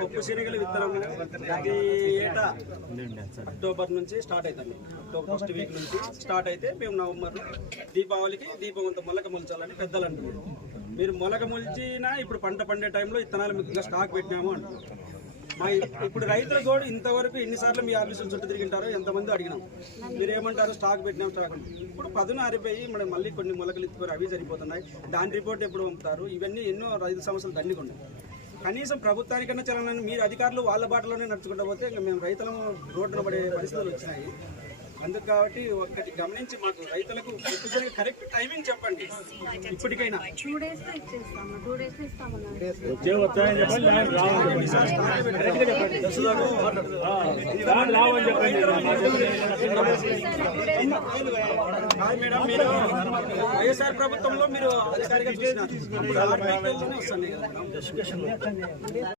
పప్పు శనగల విత్తనం ప్రతి ఏటా అక్టోబర్ నుంచి స్టార్ట్ అవుతుంది. అక్టోబర్ ఫస్ట్ వీక్ నుంచి స్టార్ట్ అయితే మేము నవంబర్ దీపావళికి దీపం అంత మొలక మొలచాలని పెద్దలు అంటున్నారు. మీరు మొలక మొలిచినా ఇప్పుడు పంట పండే టైంలో విత్తనాలు మీకు స్టాక్ పెట్టినాము అంటున్నారు. మా ఇప్పుడు రైతుల కూడా ఇంతవరకు ఎన్నిసార్లు మీ ఆఫీసులు చుట్టూ తిరిగింటారో ఎంతమంది అడిగినాం. మీరు ఏమంటారు స్టాక్ పెట్టినాం స్టాక్ ఇప్పుడు 10 మనం మళ్ళీ కొన్ని మొలకలు ఎత్తుకొని అవి సరిపోతున్నాయి. దాని రిపోర్ట్ ఎప్పుడు పంపుతారు? ఇవన్నీ ఎన్నో రైతు సమస్యలు దండిగా ఉన్నాయి. కనీసం ప్రభుత్వానికన్నా చలాలని మీరు అధికారులు వాళ్ళ బాటలోనే నడుచుకుంటూ పోతే ఇంకా మేము రైతులను రోడ్డున పడే పరిస్థితులు వచ్చినాయి. అందుకు కాబట్టి ఒకటి గమనించి మాకు రైతులకు కరెక్ట్ టైమింగ్ చెప్పండి. ఇప్పటికైనా 2 days లో ఇచ్చేస్తాము. 2 days లో ఇస్తామన్నారు. మేడం మీరు వైఎస్ఆర్ ప్రభుత్వంలో మీరు అధికారిగా చూసినారు.